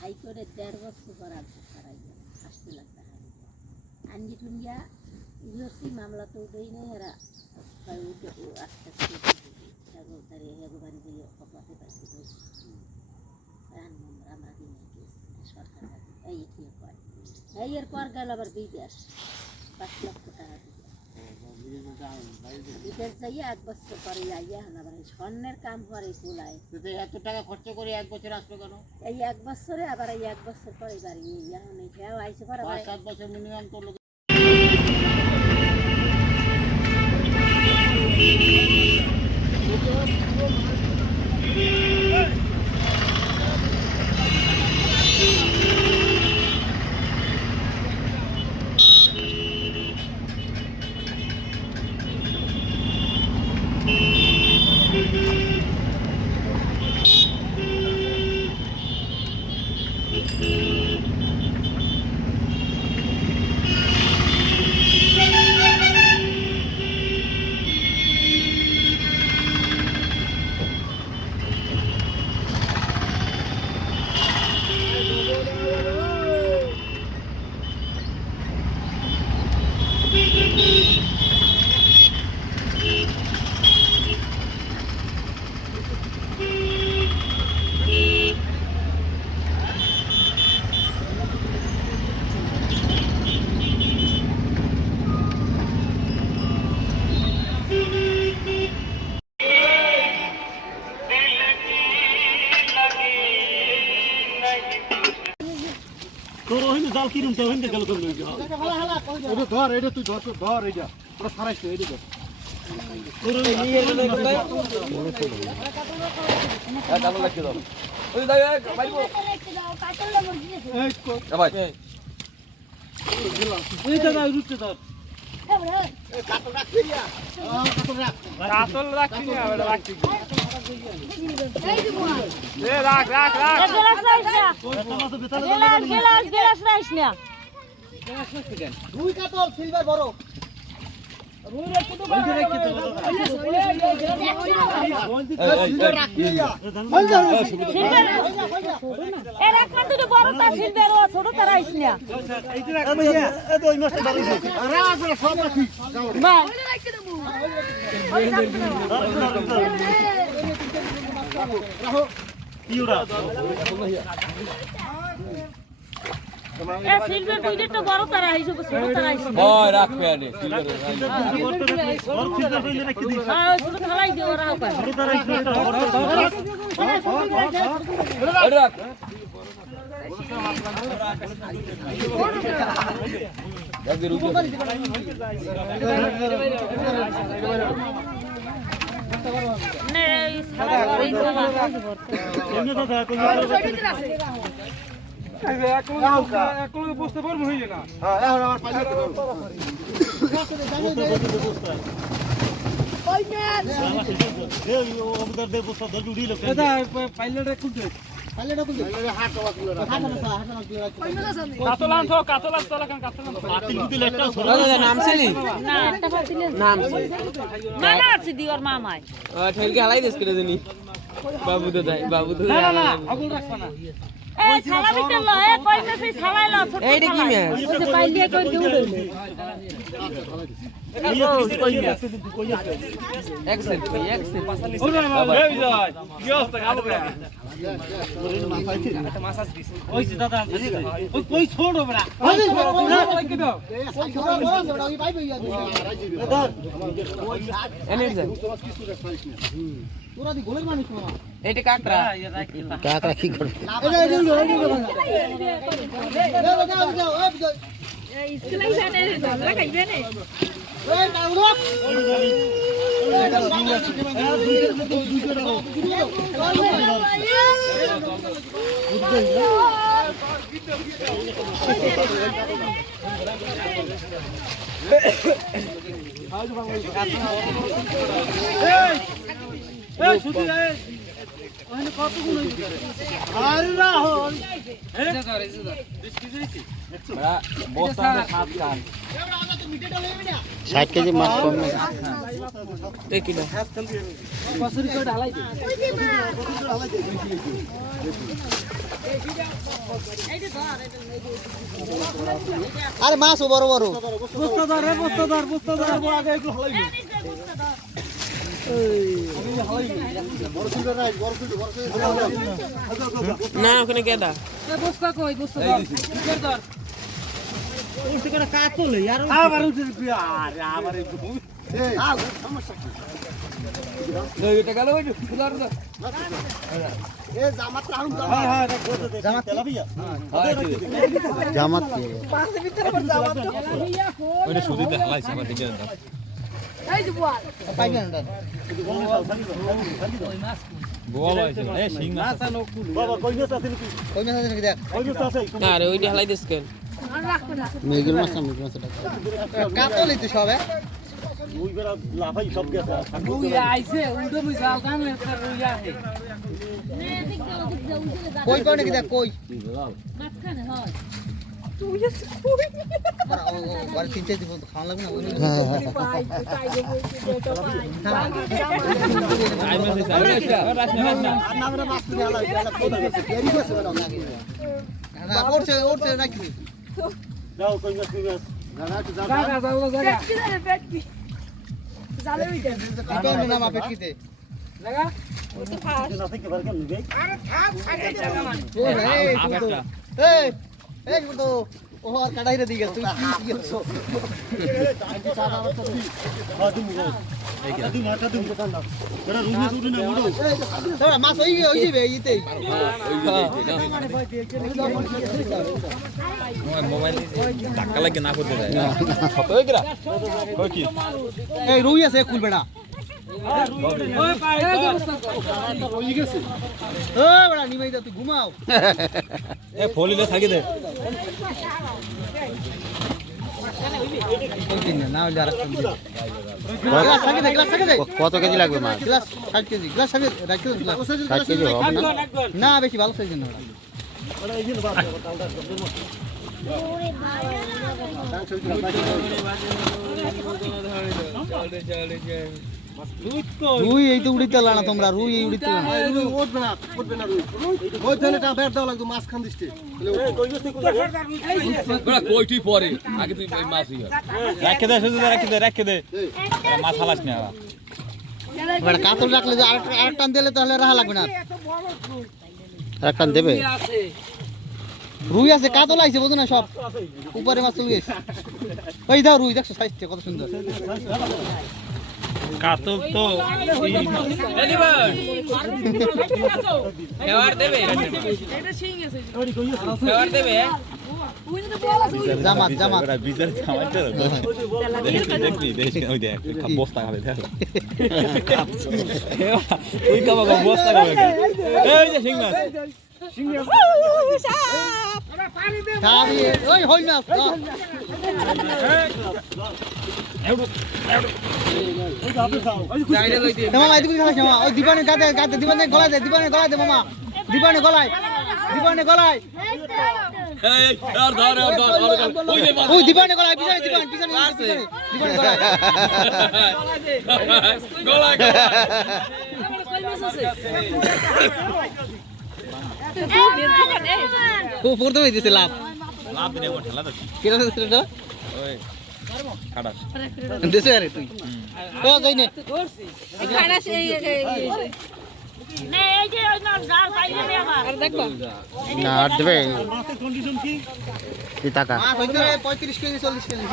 হাইকোর্টের 1.5 বছর পর আসতে লাগবে আনজি টুঙ্গিয়া ইউসি মামলা তো উঠেই নেই এরা আস্তে আস্তে বাড়ি দিয়ে অপরাধে পাইতে আমরা দিনে সরকার এই ঠিক হয় এই এরপর গেল আবার বিদেশ 5 লক্ষ টাকা বিদেশ যাইয়া 1 বছর পরে আইয়া আবার স্বর্ণের কাম করে কুলায় এত টাকা খরচ করে 1 বছর আসলো কেন? এই 1 বছরে আবার এই 1 বছর পরে বাড়ি এখন খেয়াও আইসে পরে 5-7 বছর মিনিমাম তো লোক তোর ওখানে জাল কিরম তো ওখানে গেল কেমন এটা ধর এটা তুই ধর এটা পুরো সারাইছ এটা ধর তোর নিয়ে এলে কালো লাগছে দাও ওই দাও বাইরবো এই ভাই এই দাদা রুটতে ধর কাতল রাখছি না এটা রাখছি এ রাখ রাখ রাখ গেলাস রাইস না দুই কাতল সিলভার বড় সিলভার দুইটা বড় তারা হিসেবে ছোট তারা হিসেবে ভয় রাখবে আরে সিলভার হ্যাঁ ছোট খালাই দিও রাও পায় রাখ একদিন রুকো নে এই সারা এই সারা এখন বুঝতে পারবো হইলে না হ্যাঁ এখন আমার পাইলে তো পাইলেটা খুলতে হাট নামছিলি মানা আছে দিওর মামাই ঠেলকে হালাই দেশ করে জানি বাবু তো যাই আগুন রাখছ না এই ছালা বিতে ল এ কই মেসে ছালাই ল ছোট এইটা কি ম্যাচ সে পাইলিয়ে কই দিউ লইলে এক্সেল কি অবস্থা গাবো ওইছে দাদা ওই কই ছোড় বড়া কি দাও এনে যা তোরা দি গোলের মানুষ না এইটা কাকড়া কাকড়া কি করবে এই স্কুলে জানে ঝগড়া খাইবে নে এই সুতি রে ওখানে কত গুণ হইছে আরে রাহুল এটা ধর বস্তা 7 কান 60 কেজি মাছ কম দেখি না বছর করে ঢালাই দে আরে মাছও বড় বড় বস্তা ধর আগে একটু হলাই না ওখানে গেদা বস্তা কই বস্তা ধর ধর উঠতে করে কাজ চলে আর আবার উঠে আরে আবার একটু এটা গেল ওই ফুলার দা জামাত ওটা সুদিতে হালাইছে আমার দিকে দাও এই যে বল পাইবেন না গোয়া হইছে এ সিং মাছ বাবা কই মাছ আছে নাকি ওই মাছ আছে নাকি দেখ কই মাছ আছে না রে ওইটা হালাই দিস কেন আর রাখো না মেঘের মাছ কাতলি তো সব ওই বেলা লাফাই সব গেছে রুইয়া আইছে উল্টো মুই জাল গান একটা রুইয়া আছে নে দিক দাও উঠে যা কই পাও নাকি দেখ কই মাঝখানে হয় আর তিন চার দিব তো খাওয়া লাগবে না ওই আই মাছ আছে আর রাস না না ওরছে ওরছে নাকি যাও কই মাছ জায়গা জায়গা জায়গা কি জানে পেট কি জালে উইটা কোন নাম আপে কিতে জায়গা না থেকে বার কেন বে ও এই তো এই এই তো ও আর কাটাইরে দি গেছ তুই কি দিছস এই মাথা দিন দোকান দাও এরা রুমি সুরি না মুড়ো তোরা মাছ ওই যাবে ইতেই মোবাইল ধাক্কা লাগে না করতে যায় কত হই গরা কই কি এই রুই আছে কুল বেড়া ওই পাই বস্তা ওই গেছে ও বেড়া নিমাই দা তুই ঘুমাও এ ফলিলে থাকি দে না হলে আর গ্লাস থাকে দে কত কেজি লাগবে মাছ গ্লাস 60 কেজি গ্লাস থাকে রাখতে 60 কেজি হবে না না বেশি ভালো সাইজ না রুই এই তো উড়িতে না তোমরা রুই এই উড়িতে না ওই ধানেটা বের দাও লাগতো মাছ খান দিতে বড় কইটি পরে আগে তুই ওই মাছই রাখে দে শুধু রাখে দে মাছ হালাস না বড় কাতল রাখলে যে আরেক টান দিলে তাহলে রাহা লাগবে না আরেক টান দেবে আছে রুই আছে কাতল আইছে বুঝো না সব উপরে মাছ চলে গেছে ওই দাও রুই দেখছো সাইজটা কত সুন্দর কাতল তো এবার দেবে এটা সিং আছে এবার দেবে ওই যে বল আছে জামাত বিজার জামাইতে দেখবি দেখ ওই দেখ বস্তা খাবে দেখ তুই কাবা বস্তা খাবে এই যে সিং মাছ খাবি ওই হই মাছ মামা এদিকে খাস মামা ওই দিবানে গাতে দিবানে গলায় দে মামা দিবানে গলায় এই আর ধর ওই দে ওই দিবানে গলায় পিছনে দিবানে গলায় কই মাছ আছে ও পড়তে হইছে লাভ দিনে কোন ঠেলা দছ কেন দিছ এটা ওই কাটা দেশে আরে তুই ও যাই নে খানা সেই নে এই যে ওই মাছ জাল পাইলে আবার আর দেখো না আর দেবে মাছের কন্ডিশন কি কি টাকা 35 কেজি 40 কেজি